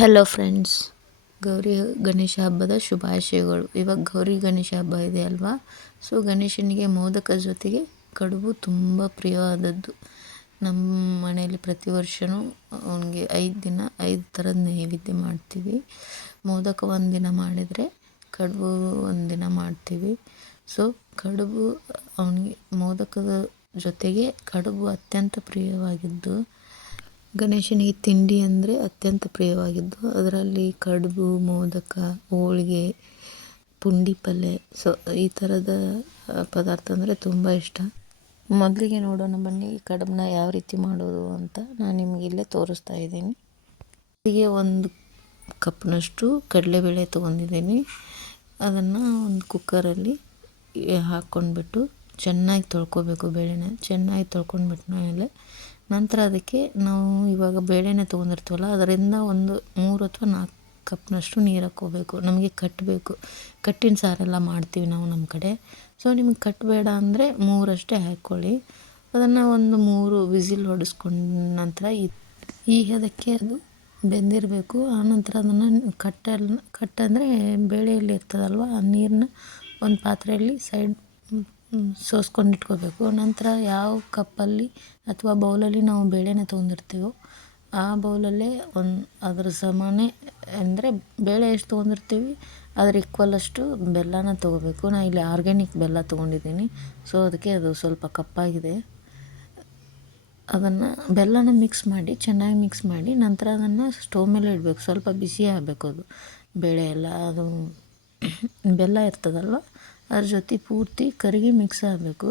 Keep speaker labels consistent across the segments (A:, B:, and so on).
A: Hello friends Gauri Ganesha ಹಬ್ಬದ ಶುಭಾಶಯಗಳು. ಇವಾಗ ಗೌರಿ ಗಣೇಶ ಹಬ್ಬ ಇದೆ ಅಲ್ವಾ? ಸೊ ಗಣೇಶನಿಗೆ ಮೋದಕ ಜೊತೆಗೆ ಕಡುಬು ತುಂಬ ಪ್ರಿಯವಾದದ್ದು. ನಮ್ಮ ಮನೆಯಲ್ಲಿ ಪ್ರತಿ ವರ್ಷವೂ ಅವನಿಗೆ ಐದು ದಿನ, ಐದು ಥರದ ನೈವೇದ್ಯ ಮಾಡ್ತೀವಿ. ಮೋದಕ ಒಂದು ದಿನ ಮಾಡಿದರೆ ಕಡುಬು ಒಂದು ದಿನ ಮಾಡ್ತೀವಿ. ಸೊ ಕಡುಬು ಅವನಿಗೆ ಮೋದಕದ ಜೊತೆಗೆ ಕಡುಬು ಅತ್ಯಂತ ಪ್ರಿಯವಾಗಿದ್ದು ಗಣೇಶನಿಗೆ ತಿಂಡಿ ಅಂದರೆ ಅತ್ಯಂತ ಪ್ರಿಯವಾಗಿದ್ದು, ಅದರಲ್ಲಿ ಕಡುಬು, ಮೋದಕ, ಹೋಳಿಗೆ, ಪುಂಡಿ ಪಲ್ಯ ಸೊ ಈ ಥರದ ಪದಾರ್ಥ ಅಂದರೆ ತುಂಬ ಇಷ್ಟ. ಮೊದಲಿಗೆ ನೋಡೋಣ ಬನ್ನಿ, ಈ ಕಡುಬನ್ನ ಯಾವ ರೀತಿ ಮಾಡೋದು ಅಂತ ನಾನು ನಿಮಗೆ ಇಲ್ಲೇ ತೋರಿಸ್ತಾ ಇದ್ದೀನಿ. ಹೀಗೆ ಒಂದು ಕಪ್ನಷ್ಟು ಕಡಲೆಬೇಳೆ ತೊಗೊಂಡಿದ್ದೀನಿ. ಅದನ್ನು ಒಂದು ಕುಕ್ಕರಲ್ಲಿ ಹಾಕ್ಕೊಂಡ್ಬಿಟ್ಟು ಚೆನ್ನಾಗಿ ತೊಳ್ಕೊಬೇಕು ಬೇಳೆನ. ಚೆನ್ನಾಗಿ ತೊಳ್ಕೊಂಡ್ಬಿಟ್ಟು ಮೇಲೆ ನಂತರ ಅದಕ್ಕೆ ನಾವು ಇವಾಗ ಬೇಳೆನೇ ತೊಗೊಂಡಿರ್ತೀವಲ್ಲ, ಅದರಿಂದ ಒಂದು ಮೂರು ಅಥವಾ ನಾಲ್ಕು ಕಪ್ನಷ್ಟು ನೀರು ಹಾಕ್ಕೋಬೇಕು. ನಮಗೆ ಕಟ್ಟಬೇಕು ಕಟ್ಟಿನ ಸಾರೆಲ್ಲ ಮಾಡ್ತೀವಿ ನಾವು ನಮ್ಮ ಕಡೆ. ಸೊ ನಿಮಗೆ ಕಟ್ಟಬೇಡ ಅಂದರೆ ಮೂರಷ್ಟೇ ಹಾಕ್ಕೊಳ್ಳಿ. ಅದನ್ನು ಒಂದು ಮೂರು ವಿಸಿಲ್ ಹೊಡೆಸ್ಕೊಂಡ ನಂತರ ಈ ಅದಕ್ಕೆ ಅದು ಬೆಂದಿರಬೇಕು. ಆನಂತರ ಅದನ್ನು ಕಟ್ಟಲ್ಲಿ ಕಟ್ಟಂದರೆ ಬೇಳೆಯಲ್ಲಿ ಇರ್ತದಲ್ವ, ಆ ನೀರನ್ನ ಒಂದು ಪಾತ್ರೆಯಲ್ಲಿ ಸೈಡ್ ಸೋಸ್ಕೊಂಡು ಇಟ್ಕೋಬೇಕು. ನಂತರ ಯಾವ ಕಪ್ಪಲ್ಲಿ ಅಥವಾ ಬೌಲಲ್ಲಿ ನಾವು ಬೇಳೆನ ತೊಗೊಂಡಿರ್ತೀವೋ ಆ ಬೌಲಲ್ಲೇ ಒಂದು ಅದ್ರ ಸಮಾನೆ ಅಂದರೆ ಬೇಳೆ ಎಷ್ಟು ತೊಗೊಂಡಿರ್ತೀವಿ ಅದ್ರ ಈಕ್ವಲಷ್ಟು ಬೆಲ್ಲನ ತೊಗೋಬೇಕು. ನಾನು ಇಲ್ಲಿ ಆರ್ಗ್ಯಾನಿಕ್ ಬೆಲ್ಲ ತೊಗೊಂಡಿದ್ದೀನಿ. ಸೊ ಅದಕ್ಕೆ ಅದು ಸ್ವಲ್ಪ ಕಪ್ಪಾಗಿದೆ. ಅದನ್ನು ಬೆಲ್ಲನ ಮಿಕ್ಸ್ ಮಾಡಿ, ಚೆನ್ನಾಗಿ ಮಿಕ್ಸ್ ಮಾಡಿ, ನಂತರ ಅದನ್ನು ಸ್ಟೋವ್ ಮೇಲೆ ಇಡಬೇಕು. ಸ್ವಲ್ಪ ಬಿಸಿ ಆಗಬೇಕು ಅದು. ಬೇಳೆ ಎಲ್ಲ ಅದು ಬೆಲ್ಲ ಇರ್ತದಲ್ವ? ಅದ್ರ ಜೊತೆ ಪೂರ್ತಿ ಕರಗಿ ಮಿಕ್ಸ್ ಆಗಬೇಕು.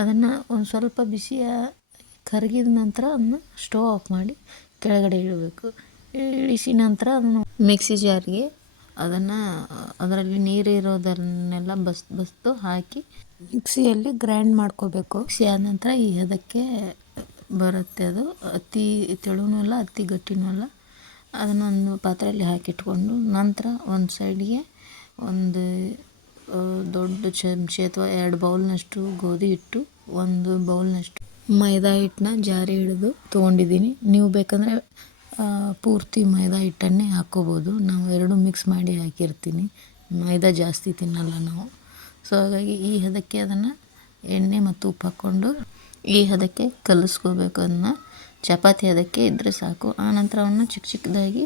A: ಅದನ್ನು ಒಂದು ಸ್ವಲ್ಪ ಬಿಸಿ ಕರಗಿದ ನಂತರ ಅದನ್ನು ಸ್ಟವ್ ಆಫ್ ಮಾಡಿ ಕೆಳಗಡೆ ಇಡಬೇಕು. ಇಳಿಸಿ ನಂತರ ಅದನ್ನು ಮಿಕ್ಸಿ ಜಾರಿಗೆ ಅದನ್ನು, ಅದರಲ್ಲಿ ನೀರು ಇರೋದನ್ನೆಲ್ಲ ಬಸ್ ಬಸ್ದು ಹಾಕಿ ಮಿಕ್ಸಿಯಲ್ಲಿ ಗ್ರೈಂಡ್ ಮಾಡ್ಕೋಬೇಕು. ಮಿಕ್ಸಿ ಆದ ನಂತರ ಈ ಅದಕ್ಕೆ ಬರುತ್ತೆ ಅದು. ಅತಿ ತೆಳುನೂ ಅಲ್ಲ, ಅತಿ ಗಟ್ಟಿನೂ ಅಲ್ಲ. ಅದನ್ನೊಂದು ಪಾತ್ರೆಯಲ್ಲಿ ಹಾಕಿಟ್ಕೊಂಡು ನಂತರ ಒಂದು ಸೈಡ್ಗೆ ಒಂದು ದೊಡ್ಡ ಚಮಚೆ ಅಥವಾ ಎರಡು ಬೌಲ್ನಷ್ಟು ಗೋಧಿ ಹಿಟ್ಟು, ಒಂದು ಬೌಲ್ನಷ್ಟು ಮೈದಾ ಹಿಟ್ಟನ್ನ ಜಾರಿ ಹಿಡಿದು ತೊಗೊಂಡಿದ್ದೀನಿ. ನೀವು ಬೇಕಂದರೆ ಪೂರ್ತಿ ಮೈದಾ ಹಿಟ್ಟನ್ನೇ ಹಾಕ್ಕೋಬೋದು ನಾವು ಎರಡು ಮಿಕ್ಸ್ ಮಾಡಿ ಹಾಕಿರ್ತೀನಿ. ಮೈದಾ ಜಾಸ್ತಿ ತಿನ್ನಲ್ಲ ನಾವು. ಸೊ, ಹಾಗಾಗಿ ಈ ಹದಕ್ಕೆ ಅದನ್ನು ಎಣ್ಣೆ ಮತ್ತು ಉಪ್ಪು ಹಾಕ್ಕೊಂಡು ಈ ಹದಕ್ಕೆ ಕಲಿಸ್ಕೋಬೇಕು ಅದನ್ನು ಚಪಾತಿ ಹದಕ್ಕೆ ಇದ್ದರೆ ಸಾಕು. ಆನಂತರ ಅವನ್ನ ಚಿಕ್ಕ ಚಿಕ್ಕದಾಗಿ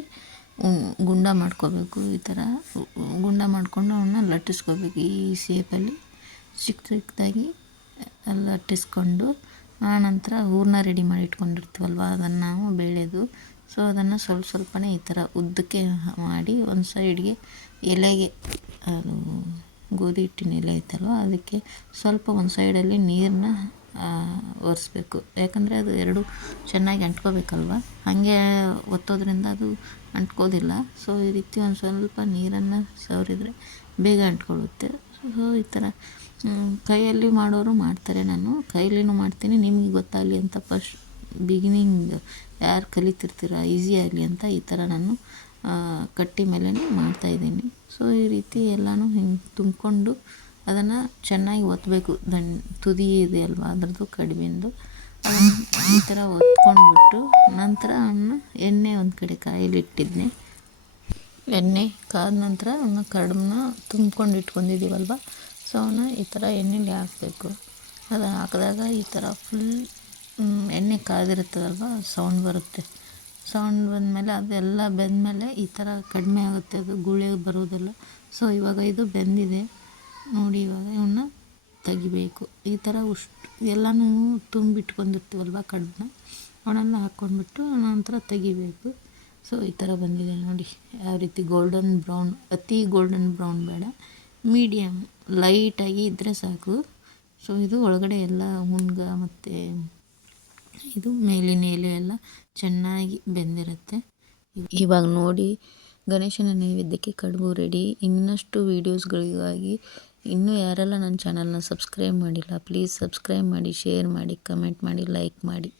A: ಗುಂಡ ಮಾಡ್ಕೋಬೇಕು, ಈ ಥರ ಗುಂಡ ಮಾಡಿಕೊಂಡು ಅವನ್ನ ಲಟ್ಟಿಸ್ಕೋಬೇಕು. ಈ ಶೇಪಲ್ಲಿ ಚಿಕ್ಕ ಚಿಕ್ಕದಾಗಿ ಲಟ್ಟಿಸ್ಕೊಂಡು ಆನಂತರ ಹೂರಣ ರೆಡಿ ಮಾಡಿ ಇಟ್ಕೊಂಡಿರ್ತೀವಲ್ವ, ಅದನ್ನು ನಾವು ಬೇಳೆದು ಸೊ ಅದನ್ನು ಸ್ವಲ್ಪ ಸ್ವಲ್ಪನೇ ಈ ಥರ ಉದ್ದಕ್ಕೆ ಮಾಡಿ ಒಂದು ಸೈಡ್ಗೆ ಎಲೆಗೆ, ಅದು ಗೋಧಿ ಹಿಟ್ಟಿನ ಎಲೆ ಐತಲ್ವ, ಅದಕ್ಕೆ ಸ್ವಲ್ಪ ಒಂದು ಸೈಡಲ್ಲಿ ನೀರನ್ನ ಒರೆಸ್ಬೇಕು. ಯಾಕಂದರೆ ಅದು ಎರಡು ಚೆನ್ನಾಗಿ ಅಂಟ್ಕೋಬೇಕಲ್ವ? ಹಾಗೆ ಒತ್ತೋದ್ರಿಂದ ಅದು ಅಂಟ್ಕೋದಿಲ್ಲ. ಸೊ ಈ ರೀತಿ ಒಂದು ಸ್ವಲ್ಪ ನೀರನ್ನು ಸವರಿದರೆ ಬೇಗ ಅಂಟ್ಕೊಳ್ಳುತ್ತೆ. ಸೊ ಈ ಥರ ಕೈಯಲ್ಲಿ ಮಾಡೋರು ಮಾಡ್ತಾರೆ. ನಾನು ಕೈಲಿನೂ ಮಾಡ್ತೀನಿ. ನಿಮಗೆ ಗೊತ್ತಾಗಲಿ ಅಂತ ಫಸ್ಟ್ ಬಿಗಿನಿಂಗ್ ಯಾರು ಕಲಿತಿರ್ತೀರ ಈಸಿ ಆಗಲಿ ಅಂತ ಈ ಥರ ನಾನು ಕಟ್ಟಿ ಮೇಲೇ ಮಾಡ್ತಾಯಿದ್ದೀನಿ ಸೊ ಈ ರೀತಿ ಎಲ್ಲನೂ ಹಿಂಗೆ ತುಂಬಿಕೊಂಡು ಅದನ್ನು ಚೆನ್ನಾಗಿ ಒತ್ತಬೇಕು ದಂಡ್ ತುದಿ ಇದೆ ಅಲ್ವಾ? ಅದರದ್ದು ಕಡಿಮೆಂದು. ಈ ಥರ ಒತ್ಕೊಂಡ್ಬಿಟ್ಟು ನಂತರ ಅವನ್ನ ಎಣ್ಣೆ ಒಂದು ಕಡೆ ಕಾಯಲ್ಲಿ ಎಣ್ಣೆ ಕಾದ ನಂತರ ಅವನ್ನ ಕಡುಬನ್ನ ತುಂಬ್ಕೊಂಡು ಇಟ್ಕೊಂಡಿದ್ದೀವಲ್ವ ಸೊ ಅವನ್ನ ಈ ಥರ ಎಣ್ಣೆಲಿ ಹಾಕಬೇಕು. ಅದು ಹಾಕಿದಾಗ ಈ ಥರ ಫುಲ್ ಎಣ್ಣೆ ಕಾದಿರುತ್ತದಲ್ವ? ಸೌಂಡ್ ಬರುತ್ತೆ. ಸೌಂಡ್ ಬಂದಮೇಲೆ ಅದೆಲ್ಲ ಬೆಂದಮೇಲೆ ಈ ಥರ ಕಡಿಮೆ ಆಗುತ್ತೆ. ಅದು ಗುಳೆ ಬರೋದಿಲ್ಲ. ಸೊ ಇವಾಗ ಇದು ಬೆಂದಿದೆ. ನೋಡಿ ಇವಾಗ ಇವನ್ನ ತೆಗಿಬೇಕು. ಈ ಥರ ಉಷ್ಟು, ಎಲ್ಲನೂ ತುಂಬಿಟ್ಕೊಂಡಿರ್ತೀವಲ್ವ ಕಡ್ಬನ್ನ ಅವನ್ನೆಲ್ಲ ಹಾಕ್ಕೊಂಡ್ಬಿಟ್ಟು ನಂತರ ತೆಗಿಬೇಕು. ಸೊ, ಈ ಥರ ಬಂದಿದೆ ನೋಡಿ. ಯಾವ ರೀತಿ ಗೋಲ್ಡನ್ ಬ್ರೌನ್ ಅತಿ ಗೋಲ್ಡನ್ ಬ್ರೌನ್ ಬೇಡ. ಮೀಡಿಯಮ್ ಲೈಟಾಗಿ ಇದ್ದರೆ ಸಾಕು. ಸೊ ಇದು ಒಳಗಡೆ ಎಲ್ಲ ಹುಣ್ಗ ಮತ್ತು ಇದು ಮೇಲಿನ ಎಲೆ ಎಲ್ಲ ಚೆನ್ನಾಗಿ ಬೆಂದಿರುತ್ತೆ. ಇವಾಗ ನೋಡಿ ಗಣೇಶನ ನೈವೇದ್ಯಕ್ಕೆ ಕಡುಬು ರೆಡಿ. ಇನ್ನಷ್ಟು ವೀಡಿಯೋಸ್ಗಳಿಗಾಗಿ ಇನ್ನೂ ಯಾರೆಲ್ಲ ನನ್ನ ಚಾನಲ್ನ ಸಬ್ಸ್ಕ್ರೈಬ್ ಮಾಡಿಲ್ಲ, ಪ್ಲೀಸ್ ಸಬ್ಸ್ಕ್ರೈಬ್ ಮಾಡಿ, ಶೇರ್ ಮಾಡಿ, ಕಮೆಂಟ್ ಮಾಡಿ, ಲೈಕ್ ಮಾಡಿ.